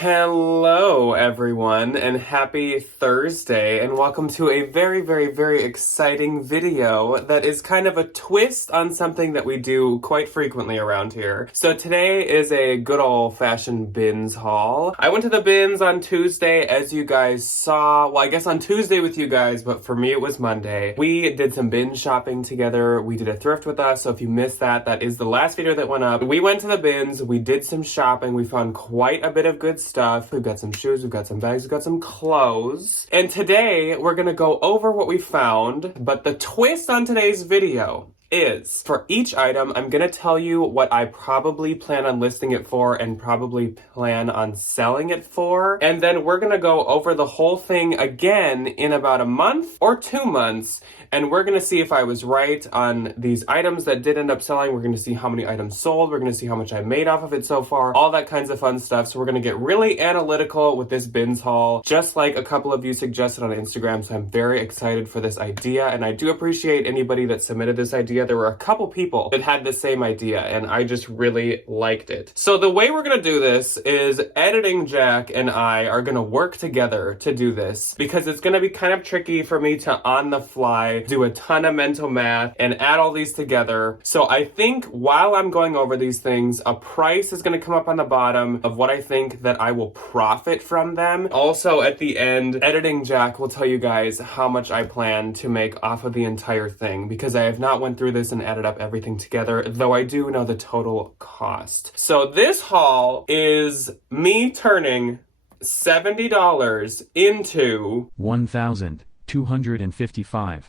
Hello, everyone, and happy Thursday, and welcome to a very exciting video that is kind of a twist on something that we do quite frequently around here. So today is a good old-fashioned bins haul. I went to the bins on Tuesday, as you guys saw. Well, I guess on Tuesday with you guys, but for me it was Monday. We did some bin shopping together. We did a thrift with us, so if you missed that, that is the last video that went up. We went to the bins, we did some shopping, we found quite a bit of good stuff. We've got some shoes, we've got some bags, we've got some clothes. And today we're gonna go over what we found, but the twist on today's video is for each item, I'm gonna tell you what I probably plan on listing it for and probably plan on selling it for. And then we're gonna go over the whole thing again in about a month or 2 months. And we're gonna see if I was right on these items that did end up selling. We're gonna see how many items sold. We're gonna see how much I made off of it so far. All that kinds of fun stuff. So we're gonna get really analytical with this bins haul, just like a couple of you suggested on Instagram. So I'm very excited for this idea. And I do appreciate anybody that submitted this idea. There were a couple people that had the same idea and I just really liked it. So the way we're gonna do this is Editing Jack and I are gonna work together to do this because it's gonna be kind of tricky for me to on the fly do a ton of mental math and add all these together. So I think while I'm going over these things, a price is gonna come up on the bottom of what I think that I will profit from them. Also at the end, Editing Jack will tell you guys how much I plan to make off of the entire thing because I have not went through this and added up everything together, though I do know the total cost. So this haul is me turning $70 into $1,255.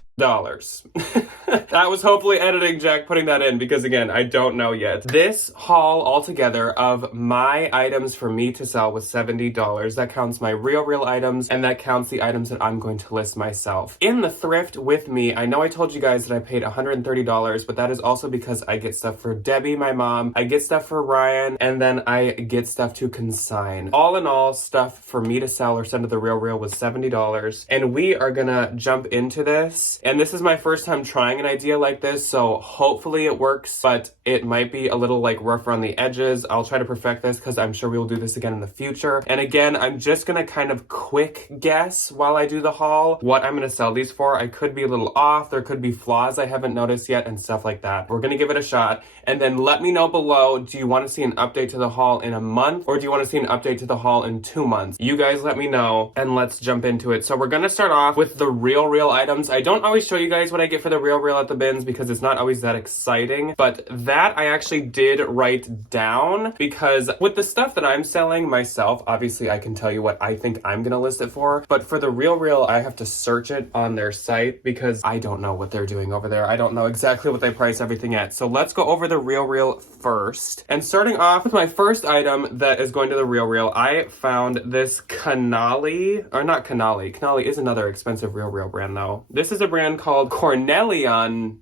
That was hopefully Editing Jack putting that in because again, I don't know yet. This haul altogether of my items for me to sell was $70. That counts my RealReal items and that counts the items that I'm going to list myself. In the thrift with me, I know I told you guys that I paid $130, but that is also because I get stuff for Debbie, my mom, I get stuff for Ryan, and then I get stuff to consign. All in all, stuff for me to sell or send to the RealReal was $70. And we are gonna jump into this. And this is my first time trying an idea like this, so hopefully it works, but it might be a little like rough around the edges. I'll try to perfect this because I'm sure we will do this again in the future. And again, I'm just gonna kind of quick guess while I do the haul what I'm gonna sell these for. I could be a little off, there could be flaws I haven't noticed yet and stuff like that. We're gonna give it a shot. And then let me know below, do you want to see an update to the haul in a month or do you want to see an update to the haul in 2 months? You guys let me know and let's jump into it. So we're gonna start off with the RealReal items. I don't always show you guys what I get for the RealReal at the bins because it's not always that exciting, but that I actually did write down because with the stuff that I'm selling myself, obviously I can tell you what I think I'm gonna list it for, but for the RealReal, I have to search it on their site because I don't know what they're doing over there. I don't know exactly what they price everything at. So let's go over the RealReal first. And starting off with my first item that is going to the RealReal, I found this Canali, or not Canali. Canali is another expensive RealReal brand though. This is a brand called Corneliani.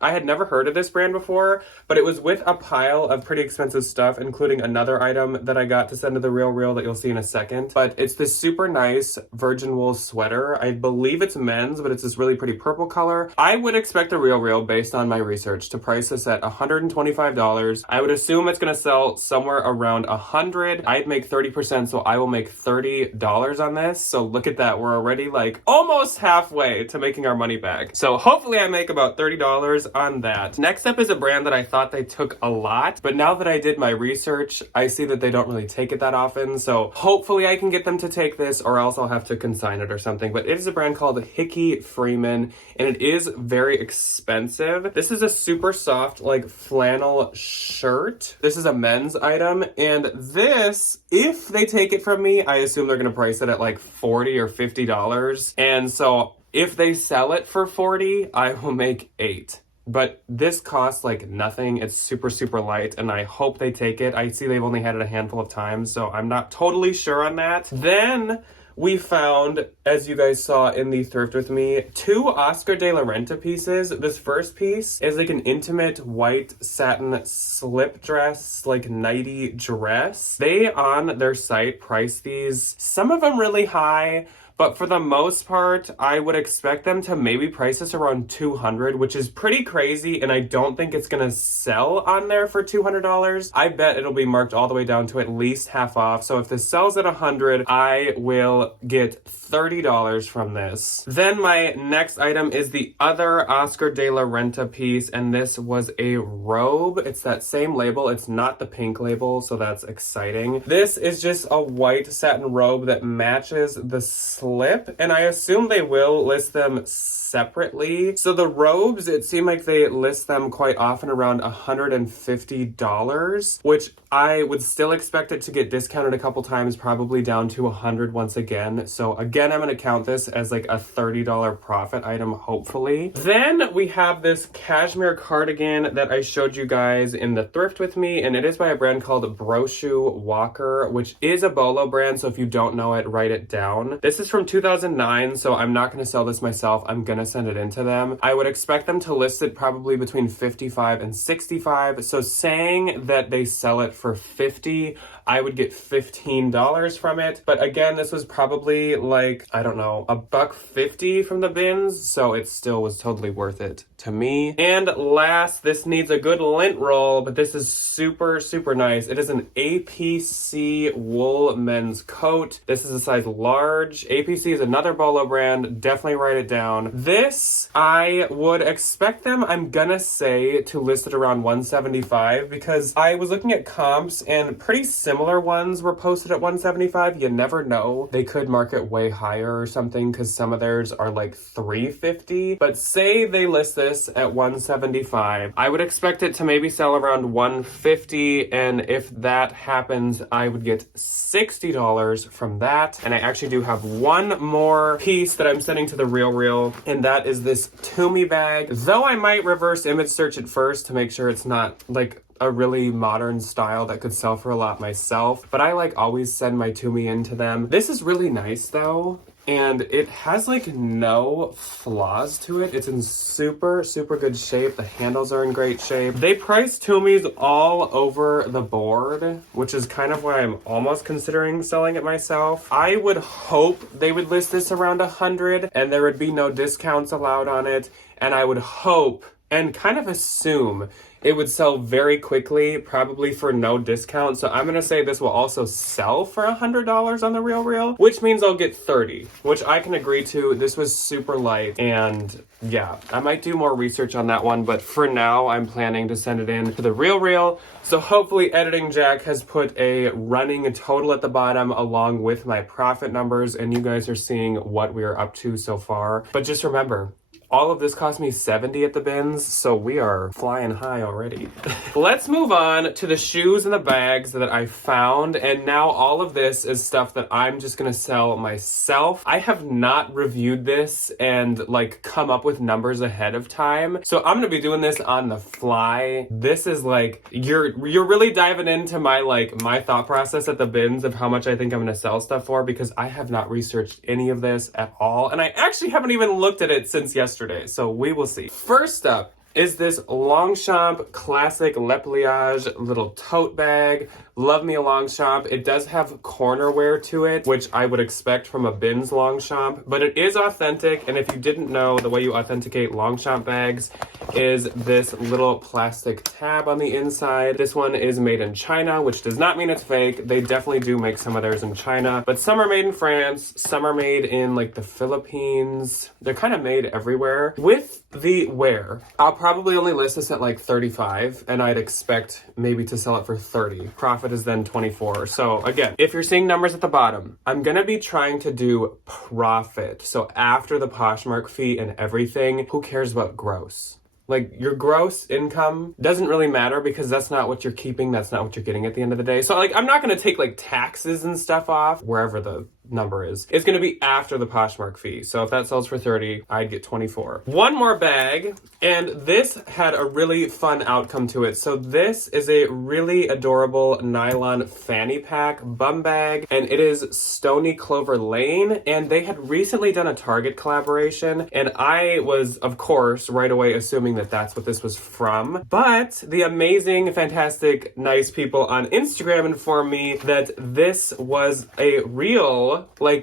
I had never heard of this brand before, but it was with a pile of pretty expensive stuff, including another item that I got to send to the RealReal that you'll see in a second. But it's this super nice virgin wool sweater. I believe it's men's, but it's this really pretty purple color. I would expect the RealReal, based on my research, to price this at $125. I would assume it's gonna sell somewhere around $100. I'd make 30%, so I will make $30 on this. So look at that, we're already like almost halfway to making our money back. So hopefully I make about $30 on that. Next up is a brand that I thought they took a lot, but now that I did my research, I see that they don't really take it that often. So hopefully I can get them to take this or else I'll have to consign it or something. But it is a brand called Hickey Freeman and it is very expensive. This is a super soft like flannel shirt. This is a men's item and this, if they take it from me, I assume they're gonna price it at like $40 or $50. And so if they sell it for $40, I will make $8. But this costs like nothing. It's super light and I hope they take it. I see they've only had it a handful of times, so I'm not totally sure on that. Then we found, as you guys saw in the thrift with me, 2 Oscar de la Renta pieces. This first piece is like an intimate white satin slip dress, like nighty dress. They on their site price these, some of them really high, But for the most part, I would expect them to maybe price this around $200, which is pretty crazy, and I don't think it's gonna sell on there for $200. I bet it'll be marked all the way down to at least half off. So if this sells at $100, I will get $30 from this. Then my next item is the other Oscar de la Renta piece, and this was a robe. It's that same label. It's not the pink label, so that's exciting. This is just a white satin robe that matches the slip, and I assume they will list them separately. So the robes, it seemed like they list them quite often around $150, which I would still expect it to get discounted a couple times, probably down to $100 once again. So again, I'm going to count this as like a $30 profit item, hopefully. Then we have this cashmere cardigan that I showed you guys in the thrift with me, and it is by a brand called Brochu Walker, which is a Bolo brand, so if you don't know it, write it down. This is from 2009, so I'm not going to sell this myself. I'm going to send it in to them. I would expect them to list it probably between $55 and $65, so saying that they sell it for $50, I would get $15 from it. But again, this was probably like, I don't know, $1.50 from the bins, so it still was totally worth it to me. And last, this needs a good lint roll, but this is super, super nice. It is an APC wool men's coat. This is a size large. APC is another Bolo brand. Definitely write it down. This, I would expect them, I'm gonna say, to list it around $175 because I was looking at comps and pretty similar ones were posted at $175. You never know. They could market way higher or something because some of theirs are like $350. But say they list this at $175, I would expect it to maybe sell around $150, and if that happens, I would get $60 from that. And I actually do have one more piece that I'm sending to the RealReal, and that is this Tumi bag. Though I might reverse image search it first to make sure it's not like a really modern style that could sell for a lot myself, but I like always send my Tumi into them. This is really nice though, and it has like no flaws to it. It's in super, super good shape. The handles are in great shape. They price Tumis all over the board, which is kind of why I'm almost considering selling it myself. I would hope they would list this around $100 and there would be no discounts allowed on it, and I would hope and kind of assume it would sell very quickly, probably for no discount. So I'm going to say this will also sell for $100 on the RealReal, which means I'll get $30, which I can agree to. This was super light, and yeah, I might do more research on that one, but for now, I'm planning to send it in to the RealReal. So hopefully Editing Jack has put a running total at the bottom along with my profit numbers, and you guys are seeing what we are up to so far. But just remember, all of this cost me $70 at the bins, so we are flying high already. Let's move on to the shoes and the bags that I found, and now all of this is stuff that I'm just gonna sell myself. I have not reviewed this and like come up with numbers ahead of time, so I'm gonna be doing this on the fly. This is like, you're really diving into my thought process at the bins of how much I think I'm gonna sell stuff for, because I have not researched any of this at all, and I actually haven't even looked at it since yesterday. So we will see. First up is this Longchamp Classic Le Pliage little tote bag. Love me a Longchamp. It does have cornerware to it, which I would expect from a bins Longchamp, but it is authentic. And if you didn't know, the way you authenticate Longchamp bags is this little plastic tab on the inside. This one is made in China, which does not mean it's fake. They definitely do make some of theirs in China, but some are made in France, some are made in like the Philippines. They're kind of made everywhere. With the wear, I'll probably only list this at like $35, and I'd expect maybe to sell it for $30. Profit is then $24. So again, if you're seeing numbers at the bottom, I'm gonna be trying to do profit. So after the Poshmark fee and everything, who cares about gross? Like, your gross income doesn't really matter because that's not what you're keeping. That's not what you're getting at the end of the day. So like, I'm not going to take like taxes and stuff off wherever the number is. It's going to be after the Poshmark fee. So if that sells for $30, I'd get $24. One more bag, and this had a really fun outcome to it. So this is a really adorable nylon fanny pack bum bag, and it is Stony Clover Lane, and they had recently done a Target collaboration, and I was, of course, right away assuming that that's what this was from. But the amazing, fantastic, nice people on Instagram informed me that this was a real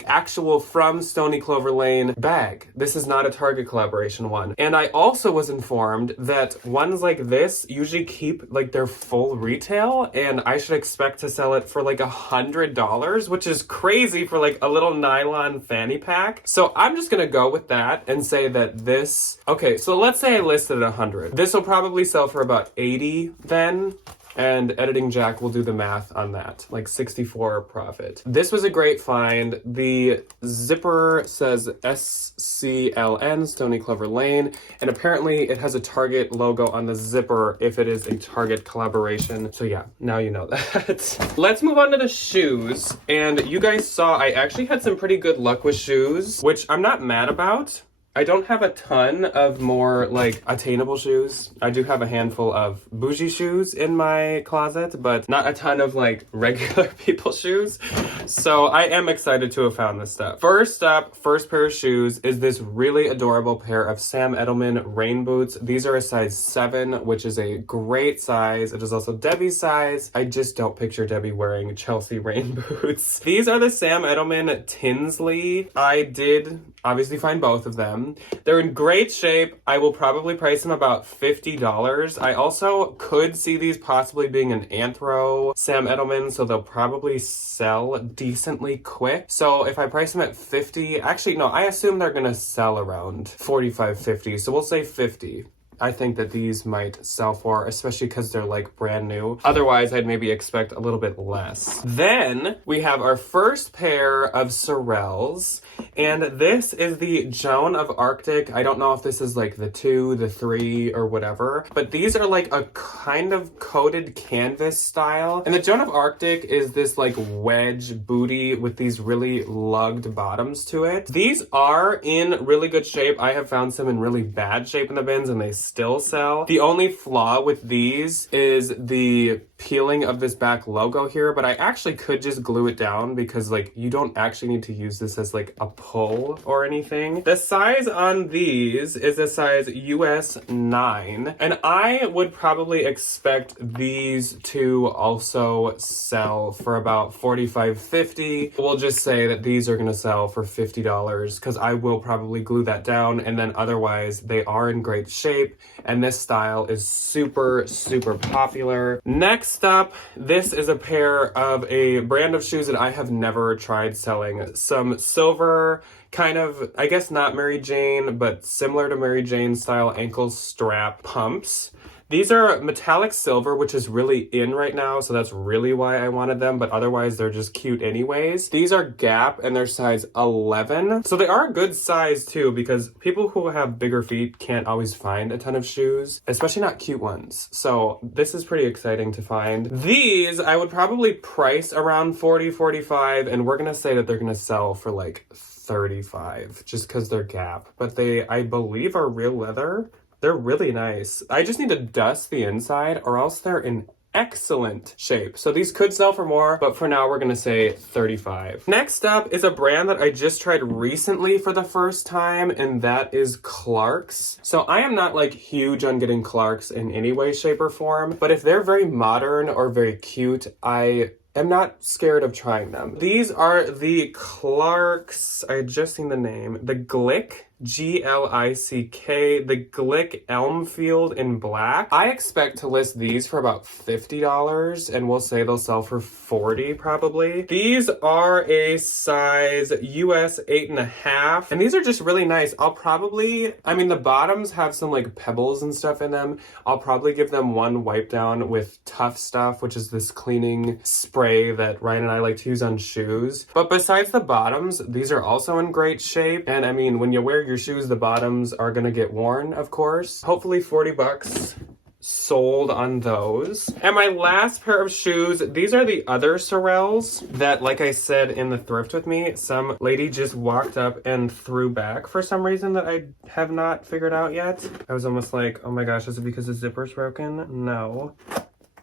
actual, from Stony Clover Lane bag. This is not a Target collaboration one. And I also was informed that ones like this usually keep like their full retail, and I should expect to sell it for like $100, which is crazy for like a little nylon fanny pack. So I'm just gonna go with that and say that this, okay, so let's say I listed at 100. This will probably sell for about 80 then. And Editing Jack will do the math on that, like 64 profit. This was a great find. The zipper says SCLN, Stony Clover Lane, and apparently it has a Target logo on the zipper if it is a Target collaboration. So yeah, now you know that. Let's move on to the shoes. And you guys saw I actually had some pretty good luck with shoes, which I'm not mad about. I don't have a ton of more like attainable shoes. I do have a handful of bougie shoes in my closet, but not a ton of like regular people shoes. So I am excited to have found this stuff. First up, first pair of shoes is this really adorable pair of Sam Edelman rain boots. These are a size 7, which is a great size. It is also Debbie's size. I just don't picture Debbie wearing Chelsea rain boots. These are the Sam Edelman Tinsley. I did obviously find both of them. They're in great shape. I will probably price them about $50. I also could see these possibly being an Anthro Sam Edelman, so they'll probably sell decently quick. So if I price them at 50, actually no, I assume they're gonna sell around 45, 50. So we'll say 50. I think that these might sell for, especially because they're like brand new. Otherwise, I'd maybe expect a little bit less. Then we have our first pair of Sorels, and this is the Joan of Arctic. I don't know if this is like the 2, the 3, or whatever, but these are like a kind of coated canvas style. And the Joan of Arctic is this like wedge booty with these really lugged bottoms to it. These are in really good shape. I have found some in really bad shape in the bins, and they still sell. The only flaw with these is the peeling of this back logo here, but I actually could just glue it down because like you don't actually need to use this as like a pull or anything. The size on these is a size US 9, and I would probably expect these to also sell for about $45, $50. We'll just say that these are gonna sell for $50 because I will probably glue that down, and then otherwise they are in great shape, and this style is super, super popular. Next up, this is a pair of a brand of shoes that I have never tried selling. Some silver, kind of, I guess not Mary Jane, but similar to Mary Jane style ankle strap pumps. These are metallic silver, which is really in right now, so that's really why I wanted them, but otherwise they're just cute anyways. These are Gap, and they're size 11. So they are a good size too, because people who have bigger feet can't always find a ton of shoes, especially not cute ones. So this is pretty exciting to find. These, I would probably price around 40, 45, and we're gonna say that they're gonna sell for like 35, just because they're Gap. But they, I believe, are real leather. They're really nice. I just need to dust the inside or else they're in excellent shape. So these could sell for more, but for now we're gonna say 35. Next up is a brand that I just tried recently for the first time, and that is Clarks. So I am not like huge on getting Clarks in any way, shape, or form, but if they're very modern or very cute, I am not scared of trying them. These are the Clarks, I had just seen the name, the Glick, G-L-I-C-K, the Glick Elmfield in black. I expect to list these for about $50, and we'll say they'll sell for $40 probably. These are a size US 8.5, and these are just really nice. I'll probably, I mean, the bottoms have some like pebbles and stuff in them. I'll probably give them one wipe down with Tough Stuff, which is this cleaning spray that Ryan and I like to use on shoes. But besides the bottoms, these are also in great shape, and I mean, when you wear your shoes, the bottoms are gonna get worn, of course. Hopefully $40 sold on those. And my last pair of shoes, these are the other Sorels that, like I said in the thrift with me, some lady just walked up and threw back for some reason that I have not figured out yet. I was almost like, oh my gosh, is it because the zipper's broken? No.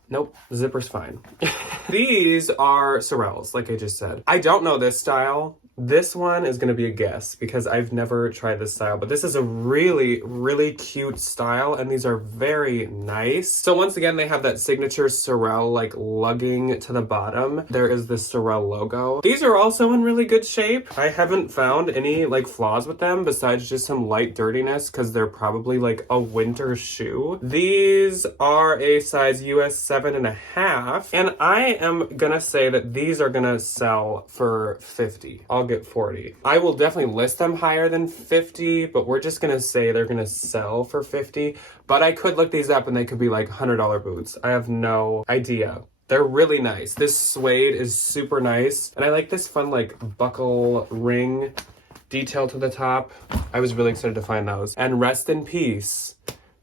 Nope, the zipper's fine. These are Sorels, like I just said. I don't know this style. This one is going to be a guess because I've never tried this style, but this is a really, really cute style, and these are very nice. So once again, they have that signature Sorel like lugging to the bottom. There is the Sorel logo. These are also in really good shape. I haven't found any like flaws with them besides just some light dirtiness because they're probably like a winter shoe. These are a size US 7.5, and I am gonna say that these are gonna sell for 50. I'll get 40. I will definitely list them higher than 50, but we're just gonna say they're gonna sell for 50. But I could look these up and they could be like $100 boots. I have no idea. They're really nice. This suede is super nice. And I like this fun like buckle ring detail to the top. I was really excited to find those. And rest in peace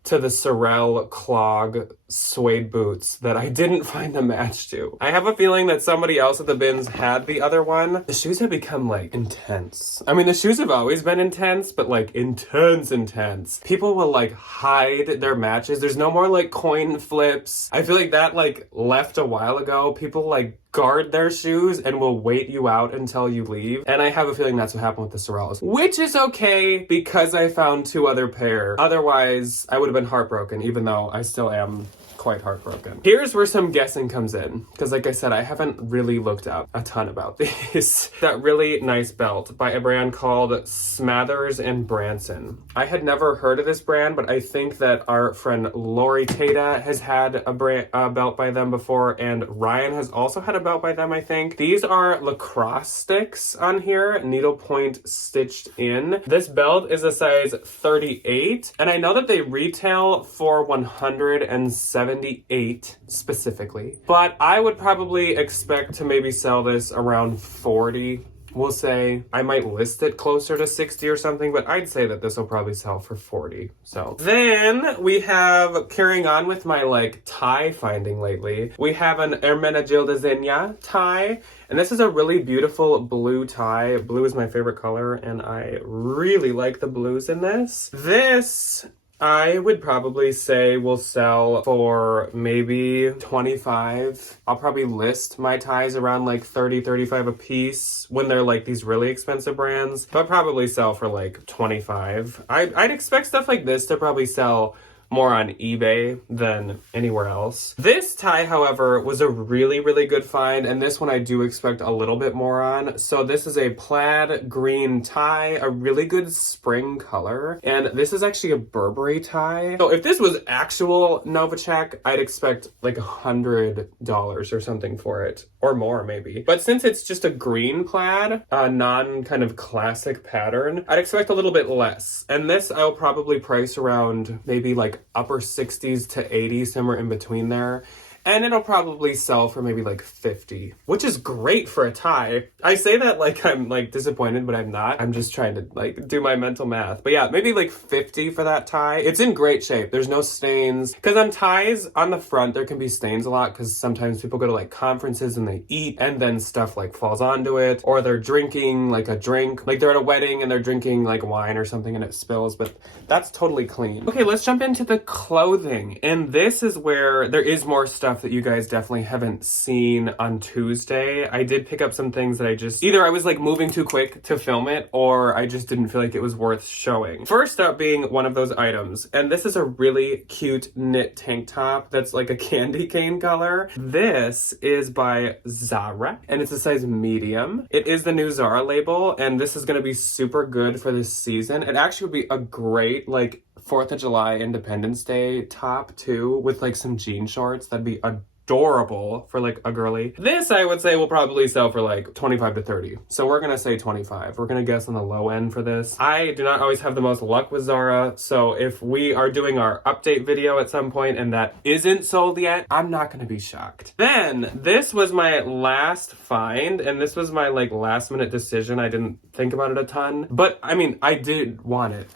to the Sorel clog suede boots that I didn't find a match to. I have a feeling that somebody else at the bins had the other one. The shoes have become like intense. I mean, the shoes have always been intense, but like intense. People will like hide their matches. There's no more like coin flips. I feel like that like left a while ago. People like guard their shoes and will wait you out until you leave. And I have a feeling that's what happened with the Sorels, which is okay because I found 2 other pair. Otherwise, I would have been heartbroken, even though I still am quite heartbroken. Here's where some guessing comes in, because like I said, I haven't really looked up a ton about these. That really nice belt by a brand called Smathers and Branson. I had never heard of this brand, but I think that our friend Lori Tata has had a belt by them before, and Ryan has also had a belt by them, I think. These are lacrosse sticks on here, needlepoint stitched in. This belt is a size 38, and I know that they retail for 178 specifically, but I would probably expect to maybe sell this around 40. We'll say I might list it closer to 60 or something, but I'd say that this will probably sell for 40. So then we have, carrying on with my like tie finding lately, we have an Hermenegildo Zegna tie, and this is a really beautiful blue tie. Blue is my favorite color, and I really like the blues in this. This I would probably say will sell for maybe 25. I'll probably list my ties around like 30, 35 a piece when they're like these really expensive brands, but probably sell for like 25. I'd expect stuff like this to probably sell more on eBay than anywhere else. This tie, however, was a really, really good find, and this one I do expect a little bit more on. So this is a plaid green tie, a really good spring color, and this is actually a Burberry tie. So if this was actual Novacek, I'd expect like $100 or something for it, or more maybe. But since it's just a green plaid, a non kind of classic pattern, I'd expect a little bit less. And this I'll probably price around maybe like upper 60s to 80s, somewhere in between there. And it'll probably sell for maybe like 50, which is great for a tie. I say that like I'm like disappointed, but I'm not. I'm just trying to like do my mental math. But yeah, maybe like 50 for that tie. It's in great shape. There's no stains. Because on ties, on the front, there can be stains a lot because sometimes people go to like conferences and they eat and then stuff like falls onto it. Or they're drinking like a drink. Like they're at a wedding and they're drinking like wine or something and it spills. But that's totally clean. Okay, let's jump into the clothing. And this is where there is more stuff that you guys definitely haven't seen on Tuesday. I did pick up some things that I just, either I was like moving too quick to film it, or I just didn't feel like it was worth showing. First up being one of those items, and this is a really cute knit tank top that's like a candy cane color. This is by Zara, and it's a size medium. It is the new Zara label, and this is going to be super good for this season. It actually would be a great like 4th of July Independence Day top too, with like some jean shorts. That'd be adorable for like a girly. This I would say will probably sell for like 25 to 30. So we're gonna say 25. We're gonna guess on the low end for this. I do not always have the most luck with Zara, so if we are doing our update video at some point and that isn't sold yet, I'm not gonna be shocked. Then this was my last find, and this was my like last minute decision. I didn't think about it a ton, but I mean, I did want it.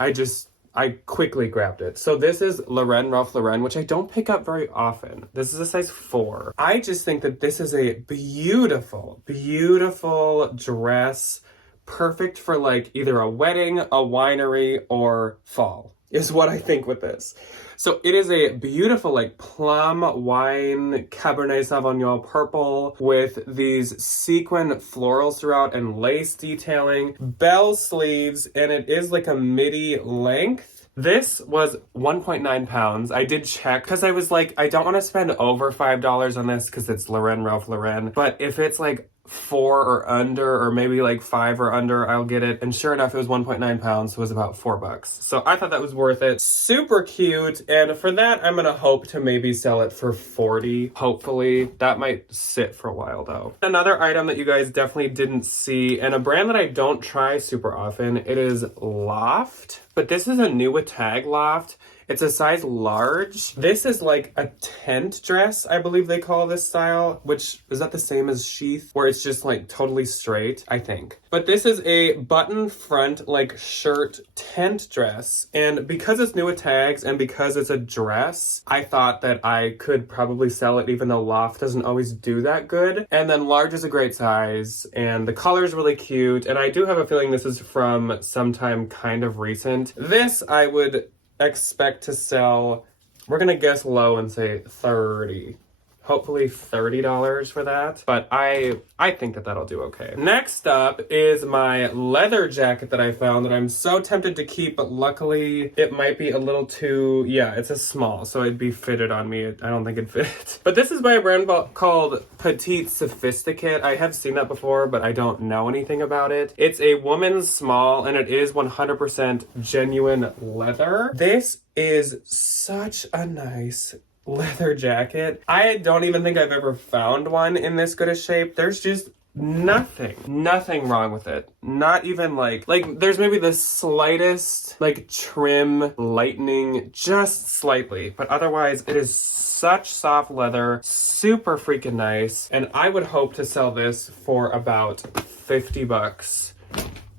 I quickly grabbed it. So this is Ralph Lauren, which I don't pick up very often. This is a size 4. I just think that this is a beautiful, beautiful dress. Perfect for like either a wedding, a winery, or fall. is what I think with this. So it is a beautiful like plum wine Cabernet Sauvignon purple with these sequin florals throughout and lace detailing, bell sleeves, and it is like a midi length. This was 1.9 pounds. I did check because I was like, I don't want to spend over $5 on this because it's Ralph Lauren. But if it's like 4 or under, or maybe like 5 or under, I'll get it. And sure enough, it was 1.9 pounds, so it was about $4. So I thought that was worth it. Super cute. And for that, I'm gonna hope to maybe sell it for 40. Hopefully. That might sit for a while though. Another item that you guys definitely didn't see, and a brand that I don't try super often, it is Loft. But this is a new with tag Loft. It's a size large. This is like a tent dress, I believe they call this style, which is that the same as sheath, where it's just like totally straight, I think. But this is a button front like shirt tent dress. And because it's new with tags and because it's a dress, I thought that I could probably sell it even though Loft doesn't always do that good. And then large is a great size and the color is really cute. And I do have a feeling this is from sometime kind of recent. This I would expect to sell, we're gonna guess low and say 30. Hopefully $30 for that, but I think that that'll do okay. Next up is my leather jacket that I found that I'm so tempted to keep, but luckily it might be a little too, yeah, it's a small, so it'd be fitted on me. I don't think it'd fit. But this is by a brand called Petite Sophisticate. I have seen that before, but I don't know anything about it. It's a woman's small, and it is 100% genuine leather. This is such a nice leather jacket. I don't even think I've ever found one in this good a shape. There's just nothing wrong with it. Not even like there's maybe the slightest like trim lightening, just slightly, but otherwise it is such soft leather, super freaking nice. And I would hope to sell this for about $50.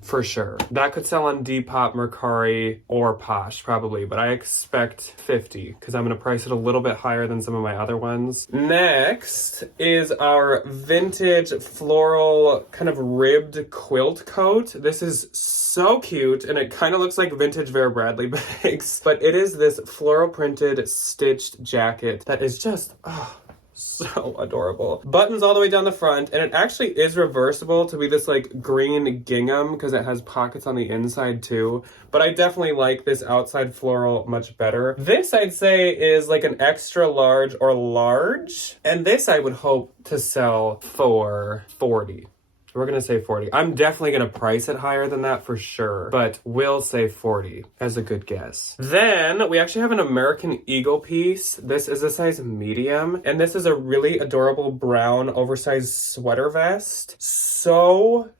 For sure. That could sell on Depop, Mercari, or Posh probably, but I expect 50 because I'm going to price it a little bit higher than some of my other ones. Next is our vintage floral kind of ribbed quilt coat. This is so cute and it kind of looks like vintage Vera Bradley bags, but it is this floral printed stitched jacket that is just, so adorable. Buttons all the way down the front, and it actually is reversible to be this like green gingham because it has pockets on the inside too. But I definitely like this outside floral much better. This I'd say is like an extra large or large, and this I would hope to sell for 40. We're gonna say 40. I'm definitely gonna price it higher than that for sure, but we'll say 40 as a good guess. Then we actually have an American Eagle piece. This is a size medium, and this is a really adorable brown oversized sweater vest. So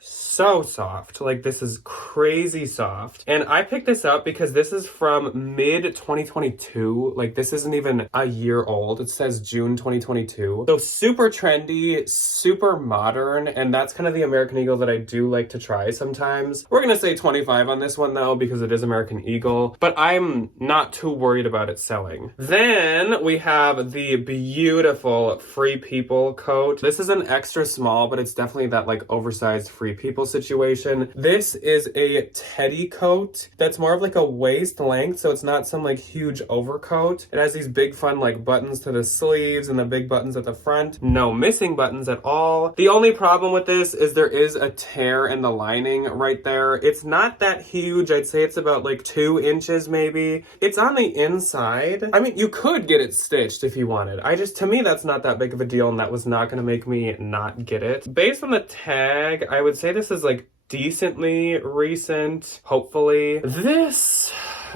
soft. Like, this is crazy soft. And I picked this up because this is from mid 2022. Like, this isn't even a year old. It says June 2022. So super trendy, super modern, and that's kind of the American Eagle that I do like to try sometimes. We're gonna say 25 on this one though, because it is American Eagle, but I'm not too worried about it selling. Then we have the beautiful Free People coat. This is an extra small, but it's definitely that like oversized Free People situation. This is a teddy coat that's more of like a waist length, so it's not some like huge overcoat. It has these big fun like buttons to the sleeves and the big buttons at the front. No missing buttons at all. The only problem with this is there is a tear in the lining right there. It's not that huge. I'd say it's about like 2 inches maybe. It's on the inside. I mean, you could get it stitched if you wanted. To me, that's not that big of a deal, and that was not gonna make me not get it. Based on the tag, I would say this is like decently recent, hopefully.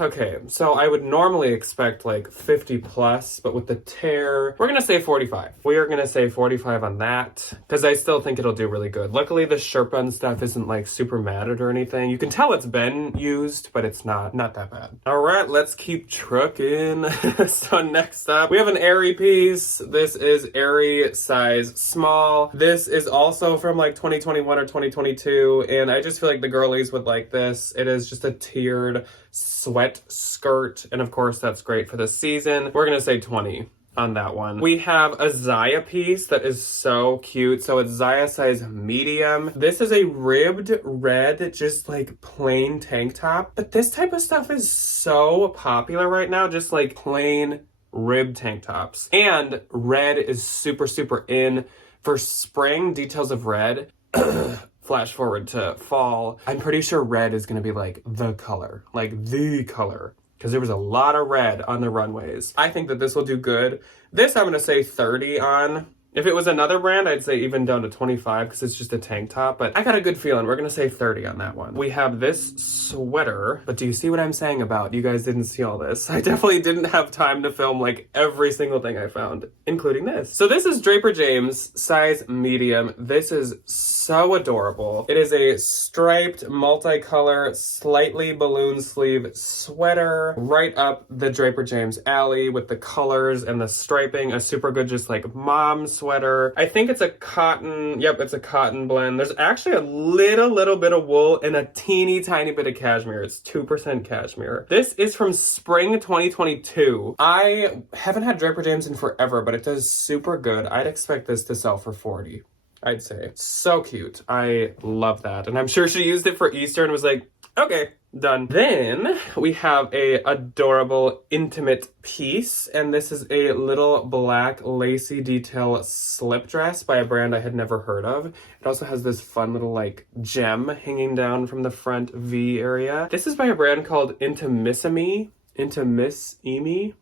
Okay, so I would normally expect like 50 plus, but with the tear, we're gonna say 45. We are gonna say 45 on that, because I still think it'll do really good. Luckily, the shirt button stuff isn't like super matted or anything. You can tell it's been used, but it's not that bad. All right, let's keep trucking. So next up, we have an Aerie piece. This is Aerie size small. This is also from like 2021 or 2022, and I just feel like the girlies would like this. It is just a tiered sweat skirt, and of course that's great for the season. We're gonna say 20 on that one. We have a Zaya piece that is so cute. So it's Zaya size medium. This is a ribbed red, just like plain tank top. But this type of stuff is so popular right now, just like plain ribbed tank tops. And red is super, super in for spring. Details of red. Flash forward to fall. I'm pretty sure red is going to be like the color, because there was a lot of red on the runways. I think that this will do good. This I'm going to say 30 on. If it was another brand, I'd say even down to 25 because it's just a tank top, but I got a good feeling. We're going to say 30 on that one. We have this sweater, but do you see what I'm saying about you guys didn't see all this? I definitely didn't have time to film like every single thing I found, including this. So this is Draper James, size medium. This is so adorable. It is a striped, multicolor, slightly balloon sleeve sweater right up the Draper James alley with the colors and the striping. A super good just like mom sweater. I think it's a cotton. Yep, it's a cotton blend. There's actually a little bit of wool and a teeny tiny bit of cashmere. It's 2% cashmere. This is from spring 2022. I haven't had Draper James in forever, but it does super good. I'd expect this to sell for 40. I'd say. So cute. I love that. And I'm sure she used it for Easter and was like, okay, done. Then we have a adorable intimate piece, and this is a little black lacy detail slip dress by a brand I had never heard of. It also has this fun little like gem hanging down from the front V area. This is by a brand called Intimissimi.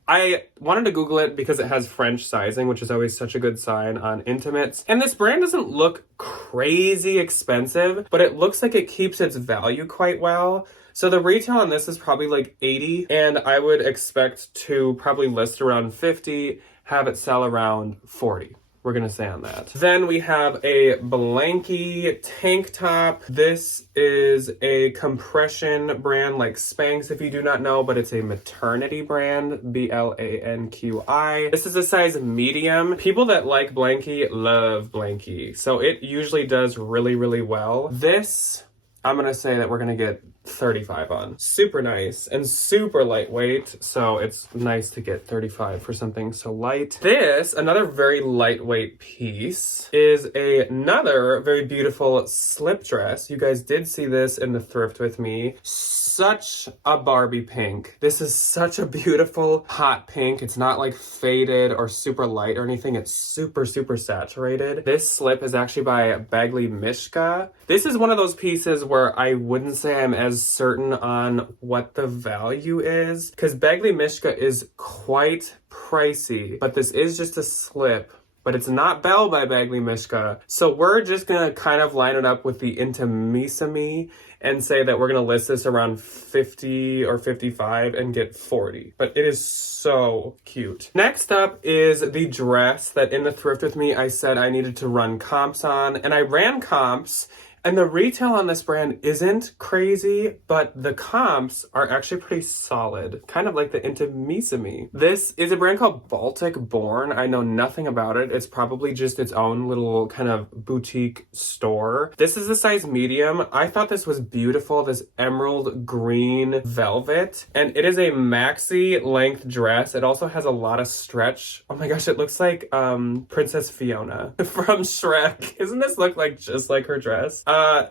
I wanted to Google it because it has French sizing, which is always such a good sign on intimates. And this brand doesn't look crazy expensive, but it looks like it keeps its value quite well. So the retail on this is probably like 80, and I would expect to probably list around 50, have it sell around 40. We're gonna say on that. Then we have a blankie tank top. This is a compression brand like Spanx, if you do not know, but it's a maternity brand, Blanqi. This is a size medium. People that like blankie love blankie. So it usually does really, really well. This, I'm gonna say that we're gonna get 35 on. Super nice and super lightweight, so it's nice to get 35 for something so light. This, another very lightweight piece, is another very beautiful slip dress. You guys did see this in the thrift with me. Such a Barbie pink. This is such a beautiful hot pink. It's not like faded or super light or anything. It's super, super saturated. This slip is actually by Bagley Mishka. This is one of those pieces where I wouldn't say I'm as certain on what the value is, because Bagley Mishka is quite pricey, but this is just a slip. But it's not Belle by Bagley Mishka. So we're just gonna kind of line it up with the Intimissimi and say that we're gonna list this around 50 or 55 and get 40. But it is so cute. Next up is the dress that in the thrift with me I said I needed to run comps on, and I ran comps. And the retail on this brand isn't crazy, but the comps are actually pretty solid. Kind of like the Intimissimi. This is a brand called Baltic Born. I know nothing about it. It's probably just its own little kind of boutique store. This is a size medium. I thought this was beautiful, this emerald green velvet. And it is a maxi length dress. It also has a lot of stretch. Oh my gosh, it looks like Princess Fiona from Shrek. Doesn't this look like just like her dress?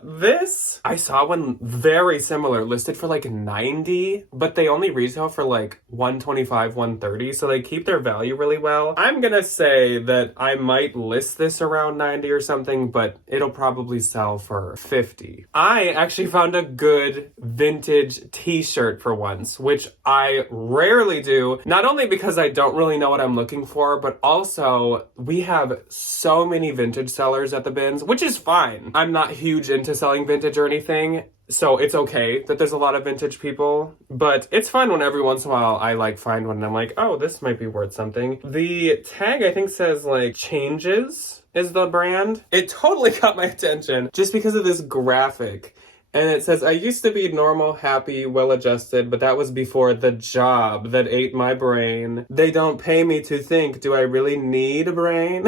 This, I saw one very similar listed for like 90, but they only retail for like 125, 130, so they keep their value really well. I'm gonna say that I might list this around 90 or something, but it'll probably sell for 50. I actually found a good vintage t-shirt for once, which I rarely do, not only because I don't really know what I'm looking for, but also we have so many vintage sellers at the bins, which is fine. I'm not huge into selling vintage or anything, so it's okay that there's a lot of vintage people, but it's fun when every once in a while I like find one and I'm like, oh, this might be worth something. The tag I think says like Changes is the brand. It totally caught my attention just because of this graphic. And it says, I used to be normal, happy, well-adjusted, but that was before the job that ate my brain. They don't pay me to think. Do I really need a brain?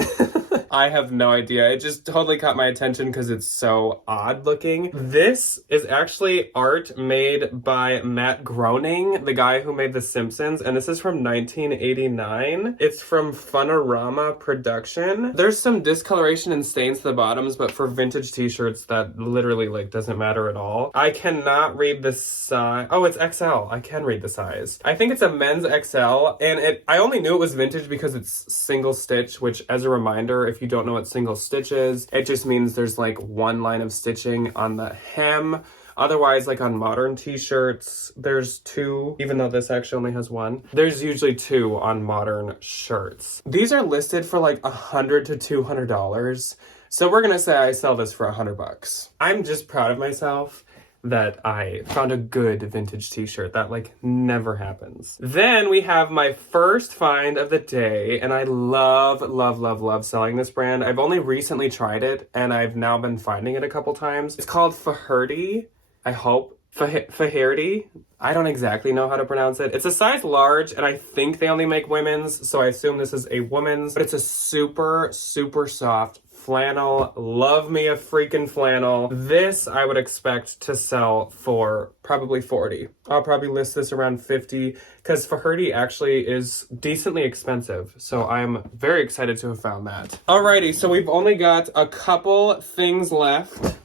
I have no idea. It just totally caught my attention because it's so odd looking. This is actually art made by Matt Groening, the guy who made The Simpsons, and this is from 1989. It's from Funorama Production. There's some discoloration and stains to the bottoms, but for vintage t-shirts, that literally like doesn't matter at all. I cannot read the size. Oh, it's XL. I can read the size. I think it's a men's XL, and I only knew it was vintage because it's single stitch, which, as a reminder, if you don't know what single stitch is, it just means there's like one line of stitching on the hem. Otherwise, like on modern t-shirts, there's two, even though this actually only has one. There's usually two on modern shirts. These are listed for like $100 to $200. So we're gonna say I sell this for $100. I'm just proud of myself that I found a good vintage t-shirt. That like never happens. Then we have my first find of the day, and I love selling this brand. I've only recently tried it, and I've now been finding it a couple times. It's called Faherty. I hope. Faherty. I don't exactly know how to pronounce it. It's a size large, and I think they only make women's, so I assume this is a woman's, but it's a super soft flannel. Love me a freaking flannel. This I would expect to sell for probably $40. I'll probably list this around $50 because Faherty actually is decently expensive. So I'm very excited to have found that. Alrighty, so we've only got a couple things left.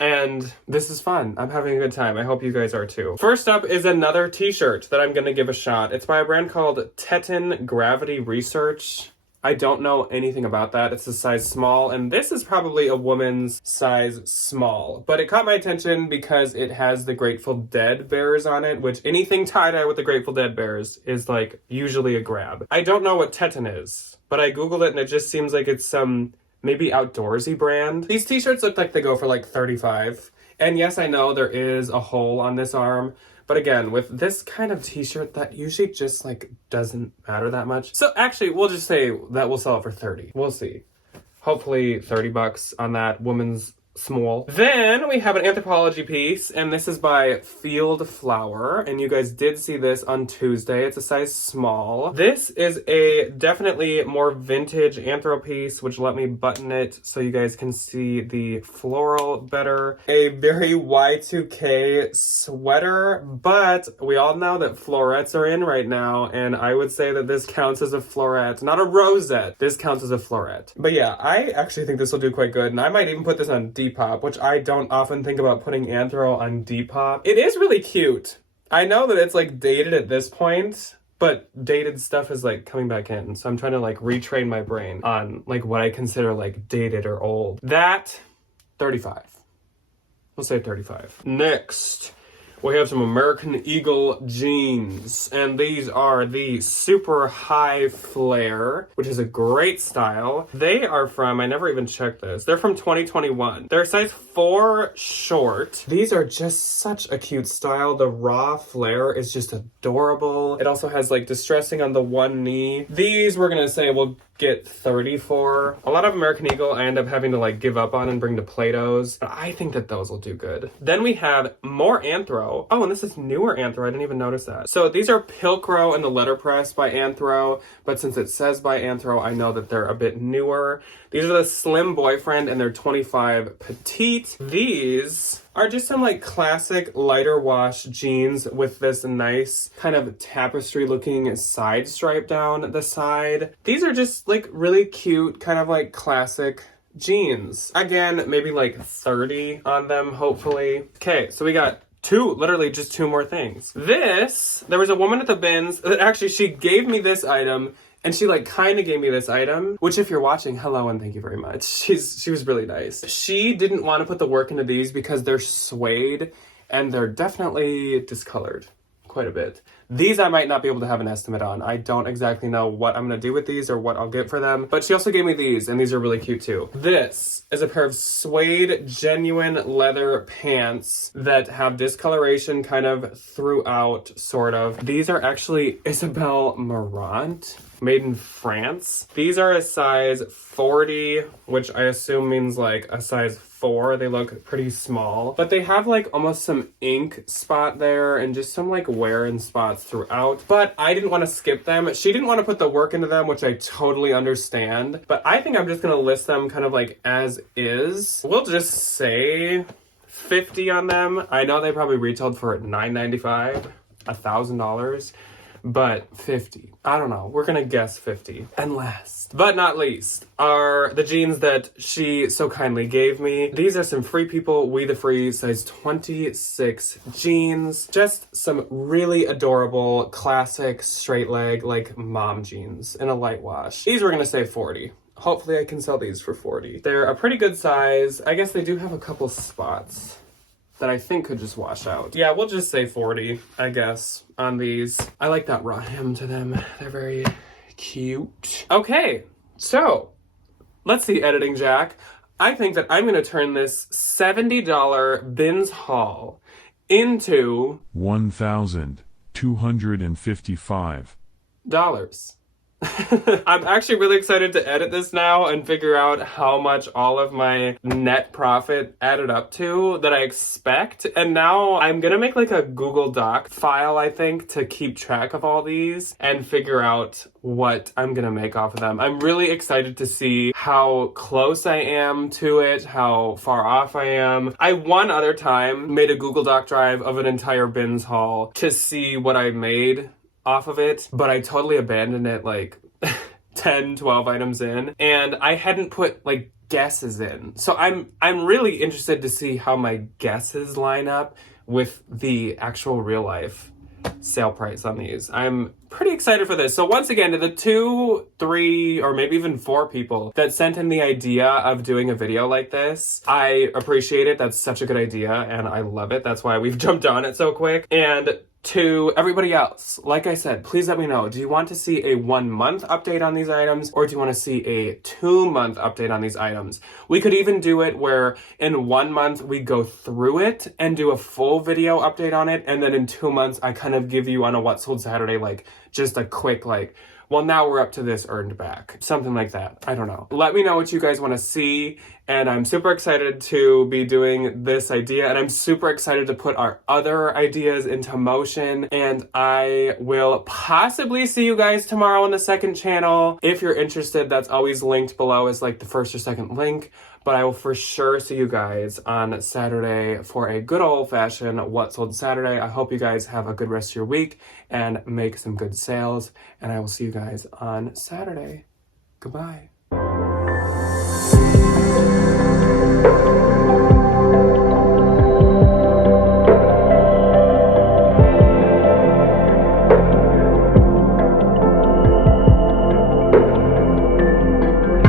And this is fun. I'm having a good time. I hope you guys are too. First up is another t-shirt that I'm gonna give a shot. It's by a brand called Teton Gravity Research. I don't know anything about that. It's a size small, and this is probably a woman's size small. But it caught my attention because it has the Grateful Dead bears on it, which anything tie-dye with the Grateful Dead bears is like usually a grab. I don't know what Teton is, but I Googled it and it just seems like it's some maybe outdoorsy brand. These t-shirts look like they go for like $35. And yes, I know there is a hole on this arm, but again, with this kind of t-shirt, that usually just like doesn't matter that much. So actually, we'll just say that we'll sell it for $30. We'll see. Hopefully $30 on that woman's small. Then we have an Anthropologie piece, and this is by Field Flower, and you guys did see this on Tuesday. It's a size small. This is a definitely more vintage anthro piece, which let me button it so you guys can see the floral better. A very Y2K sweater, but we all know that florets are in right now, and I would say that this counts as a floret, not a rosette. This counts as a floret. But yeah, I actually think this will do quite good, and I might even put this on Depop, which I don't often think about putting anthro on Depop. It is really cute. I know that it's like dated at this point, but dated stuff is like coming back in. So I'm trying to like retrain my brain on like what I consider like dated or old. That, 35. We'll say 35. Next, we have some American Eagle jeans, and these are the super high flare, which is a great style. They are from, I never even checked this, they're from 2021. They're size 4 short. These are just such a cute style. The raw flare is just adorable. It also has like distressing on the one knee. These we're gonna say will get 30 for. A lot of American Eagle I end up having to like give up on and bring to Plato's, but I think that those will do good. Then we have more anthro. Oh, and this is newer anthro. I didn't even notice that. So these are Pilcrow and the letterpress by Anthro, but since it says by Anthro, I know that they're a bit newer. These are the Slim Boyfriend, and they're 25 petite. These are just some like classic lighter wash jeans with this nice kind of tapestry looking side stripe down the side. These are just like really cute, kind of like classic jeans. Again, maybe like 30 on them, hopefully. Okay, so we got literally just two more things. There was a woman at the bins that actually, she gave me this item, and she like kind of gave me this item, which if you're watching, hello and thank you very much. She was really nice. She didn't want to put the work into these because they're suede and they're definitely discolored quite a bit. These I might not be able to have an estimate on. I don't exactly know what I'm gonna do with these or what I'll get for them, but she also gave me these, and these are really cute too. This is a pair of suede genuine leather pants that have discoloration kind of throughout, sort of. These are actually Isabelle Marant, made in France. These are a size 40, which I assume means like a size 4. They look pretty small, but they have like almost some ink spot there and just some like wear and spots throughout. But I didn't want to skip them. She didn't want to put the work into them, which I totally understand. But I think I'm just going to list them kind of like as is. We'll just say 50 on them. I know they probably retailed for $9.95, $1,000. But 50. I don't know. We're gonna guess 50. And last but not least are the jeans that she so kindly gave me. These are some Free People We the Free size 26 jeans. Just some really adorable, classic, straight leg, like mom jeans in a light wash. These we're gonna say 40. Hopefully I can sell these for 40. They're a pretty good size. I guess they do have a couple spots that I think could just wash out. Yeah, we'll just say 40, I guess, on these. I like that raw hem to them. They're very cute. Okay, so let's see, Editing Jack. I think that I'm gonna turn this $70 bins haul into $1,255. I'm actually really excited to edit this now and figure out how much all of my net profit added up to that I expect. And now I'm gonna make like a Google Doc file, I think, to keep track of all these and figure out what I'm gonna make off of them. I'm really excited to see how close I am to it, how far off I am. I one other time made a Google Doc drive of an entire bins haul to see what I made off of it, but I totally abandoned it like 10, 12 items in, and I hadn't put like guesses in. So I'm really interested to see how my guesses line up with the actual real life sale price on these. I'm pretty excited for this. So once again, to the 2, 3, or maybe even 4 people that sent in the idea of doing a video like this, I appreciate it. That's such a good idea and I love it. That's why we've jumped on it so quick. And to everybody else, like I said, please let me know. Do you want to see a 1-month update on these items, or do you want to see a 2-month update on these items? We could even do it where in 1 month we go through it and do a full video update on it, and then in 2 months I kind of give you on a What Sold Saturday like just a quick like, well, now we're up to this earned back. Something like that. I don't know. Let me know what you guys want to see. And I'm super excited to be doing this idea. And I'm super excited to put our other ideas into motion. And I will possibly see you guys tomorrow on the second channel. If you're interested, that's always linked below as like the first or second link. But I will for sure see you guys on Saturday for a good old-fashioned What Sold Saturday. I hope you guys have a good rest of your week and make some good sales. And I will see you guys on Saturday. Goodbye.